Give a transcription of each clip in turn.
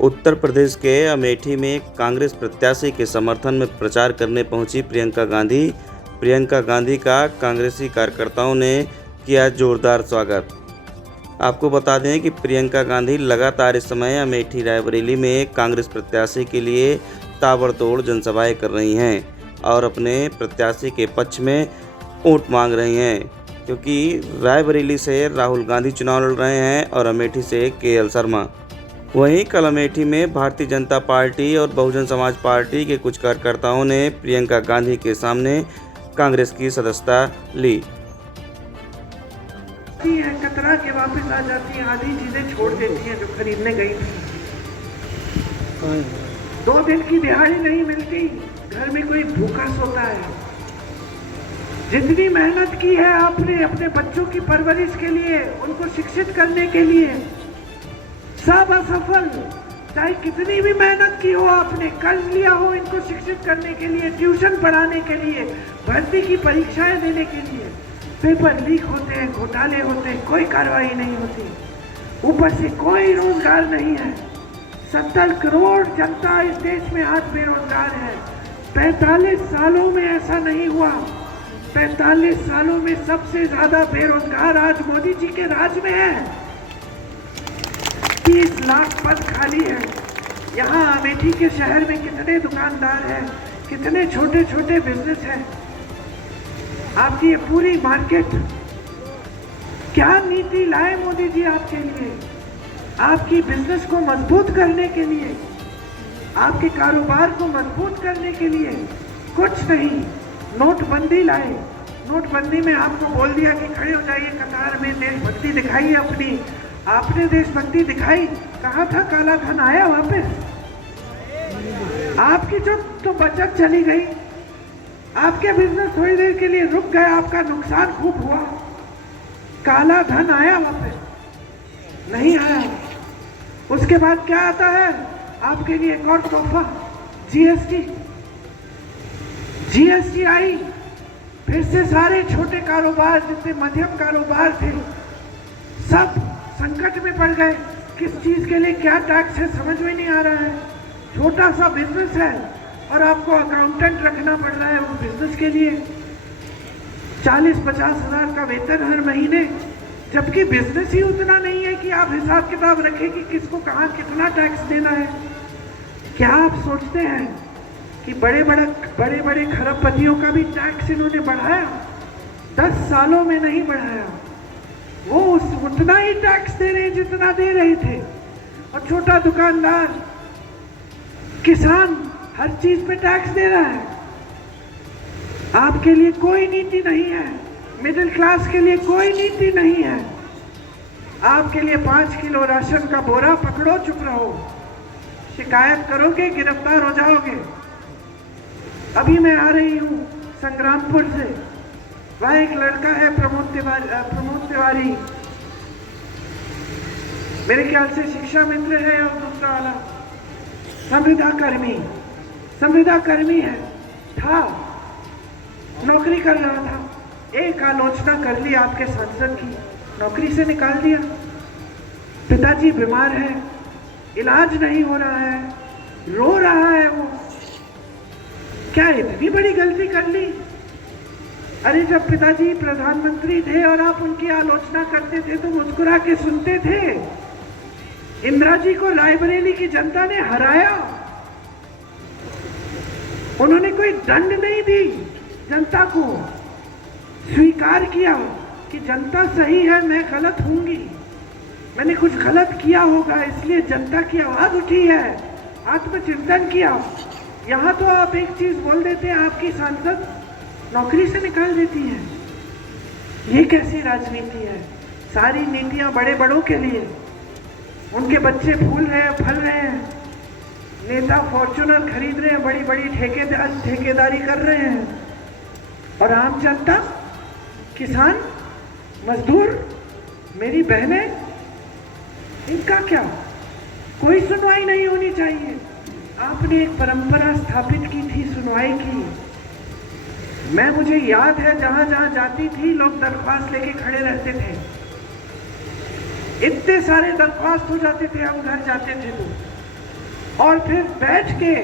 उत्तर प्रदेश के अमेठी में कांग्रेस प्रत्याशी के समर्थन में प्रचार करने पहुंची प्रियंका गांधी। प्रियंका गांधी का कांग्रेसी कार्यकर्ताओं ने किया जोरदार स्वागत। आपको बता दें कि प्रियंका गांधी लगातार इस समय अमेठी रायबरेली में कांग्रेस प्रत्याशी के लिए ताबड़तोड़ जनसभाएं कर रही हैं और अपने प्रत्याशी के पक्ष में वोट मांग रही हैं, क्योंकि रायबरेली से राहुल गांधी चुनाव लड़ रहे हैं और अमेठी से केएल शर्मा। वहीं कल अमेठी में भारतीय जनता पार्टी और बहुजन समाज पार्टी के कुछ कार्यकर्ताओं ने प्रियंका गांधी के सामने कांग्रेस की सदस्यता ली। कतरा के वापस आ जाती हैं, आधी चीजें छोड़ देती हैं जो खरीदने गई थी। 2 दिन की दिहाड़ी नहीं मिलती, घर में कोई भूखा सोता है। जितनी मेहनत की है आपने अपने बच्चों की परवरिश के लिए, उनको शिक्षित करने के लिए, सब असफल। चाहे कितनी भी मेहनत की हो, आपने कर्ज लिया हो इनको शिक्षित करने के लिए, ट्यूशन पढ़ाने के लिए, भर्ती की परीक्षाएं देने के लिए, पेपर लीक होते हैं, घोटाले होते हैं, कोई कार्रवाई नहीं होती। ऊपर से कोई रोजगार नहीं है। 70 करोड़ जनता इस देश में आज बेरोजगार है। 45 सालों में ऐसा नहीं हुआ। 45 सालों में सबसे ज्यादा बेरोजगार आज मोदी जी के राज में है। 30 लाख पद खाली है। यहाँ अमेठी के शहर में कितने दुकानदार हैं, कितने छोटे छोटे बिजनेस हैं। आपकी ये पूरी मार्केट, क्या नीति लाए मोदी जी आपके लिए? आपकी बिजनेस को मजबूत करने के लिए, आपके कारोबार को मजबूत करने के लिए कुछ नहीं। नोटबंदी लाए। नोटबंदी में आपको बोल दिया कि खड़े हो जाइए कतार में, देशभक्ति दिखाइए अपनी। आपने देशभक्ति दिखाई, कहा था काला धन आया वापस? आपकी जो तो बचत चली गई, आपके बिजनेस थोड़ी देर के लिए रुक गए, आपका नुकसान खूब हुआ। काला धन आया वापस? नहीं आया। उसके बाद क्या आता है आपके लिए? एक और तोहफा, जीएसटी। जीएसटी आई, फिर से सारे छोटे कारोबार, जितने मध्यम कारोबार थे, सब संकट में पड़ गए। किस चीज के लिए क्या टैक्स है समझ में नहीं आ रहा है। छोटा सा बिजनेस है और आपको अकाउंटेंट रखना पड़ रहा है वो बिजनेस के लिए। 40-50 हजार का वेतन हर महीने, जबकि बिजनेस ही उतना नहीं है कि आप हिसाब किताब रखें कि किसको कहाँ कितना टैक्स देना है। क्या आप सोचते हैं कि बड़े बड़े खरबपतियों का भी टैक्स इन्होंने बढ़ाया? 10 सालों में नहीं बढ़ाया। वो उतना ही टैक्स दे रहे हैं जितना दे रहे थे। और छोटा दुकानदार, किसान, हर चीज पे टैक्स दे रहा है। आपके लिए कोई नीति नहीं है। मिडिल क्लास के लिए कोई नीति नहीं है। आपके लिए 5 किलो राशन का बोरा पकड़ो, चुप रहो। शिकायत करोगे गिरफ्तार हो जाओगे। अभी मैं आ रही हूँ संग्रामपुर से, वहाँ एक लड़का है प्रमोद तिवारी, मेरे ख्याल से शिक्षा मित्र है और दूसरा वाला संविदा कर्मी है, था, नौकरी कर रहा था। एक आलोचना कर ली आपके सांसद की, नौकरी से निकाल दिया। पिताजी बीमार है, इलाज नहीं हो रहा है, रो रहा है वो। क्या इतनी बड़ी गलती कर ली? अरे जब पिताजी प्रधानमंत्री थे और आप उनकी आलोचना करते थे तो मुस्कुरा के सुनते थे। इंदिरा जी को रायबरेली की जनता ने हराया। उन्होंने कोई दंड नहीं दी, जनता को स्वीकार किया कि जनता सही है, मैं गलत होंगी, मैंने कुछ गलत किया होगा, इसलिए जनता की आवाज उठी है, आत्मचिंतन किया। यहाँ तो आप एक चीज बोल देते हैं, आपकी सांसद नौकरी से निकाल देती है। ये कैसी राजनीति है? सारी नीतियां बड़े बड़ों के लिए, उनके बच्चे फूल रहे हैं, फल रहे हैं, नेता फॉर्च्यूनर खरीद रहे हैं, बड़ी बड़ी ठेकेदारी कर रहे हैं, और आम जनता, किसान, मजदूर, मेरी बहनें, इनका क्या? कोई सुनवाई नहीं होनी चाहिए। आपने एक परंपरा स्थापित की थी सुनवाई की। मुझे याद है जहां जहां जाती थी लोग दरख्वास्त लेके खड़े रहते थे, इतने सारे दरख्वास्त हो जाते थे, हम घर जाते थे तो और फिर बैठ के,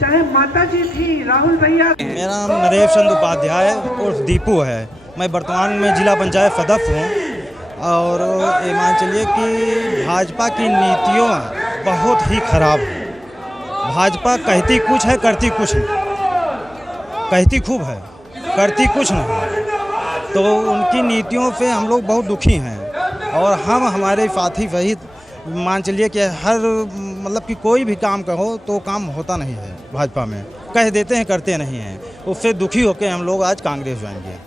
चाहे माता जी थी, राहुल भैया, मेरा नाम नरेश चंद उपाध्याय उर्फ दीपू है। मैं वर्तमान में जिला पंचायत सदस्य हूँ और ये मान चलिए कि भाजपा की नीतियों बहुत ही खराब है। भाजपा कहती कुछ है, करती कुछ नहीं। कहती खूब है, करती कुछ नहीं। तो उनकी नीतियों पे हम लोग बहुत दुखी हैं और हम हमारे साथी सहित मान चलिए कि हर मतलब कि कोई भी काम कहो तो काम होता नहीं है भाजपा में। कह देते हैं, करते नहीं हैं। उससे दुखी होकर हम लोग आज कांग्रेस ज्वाइन किए।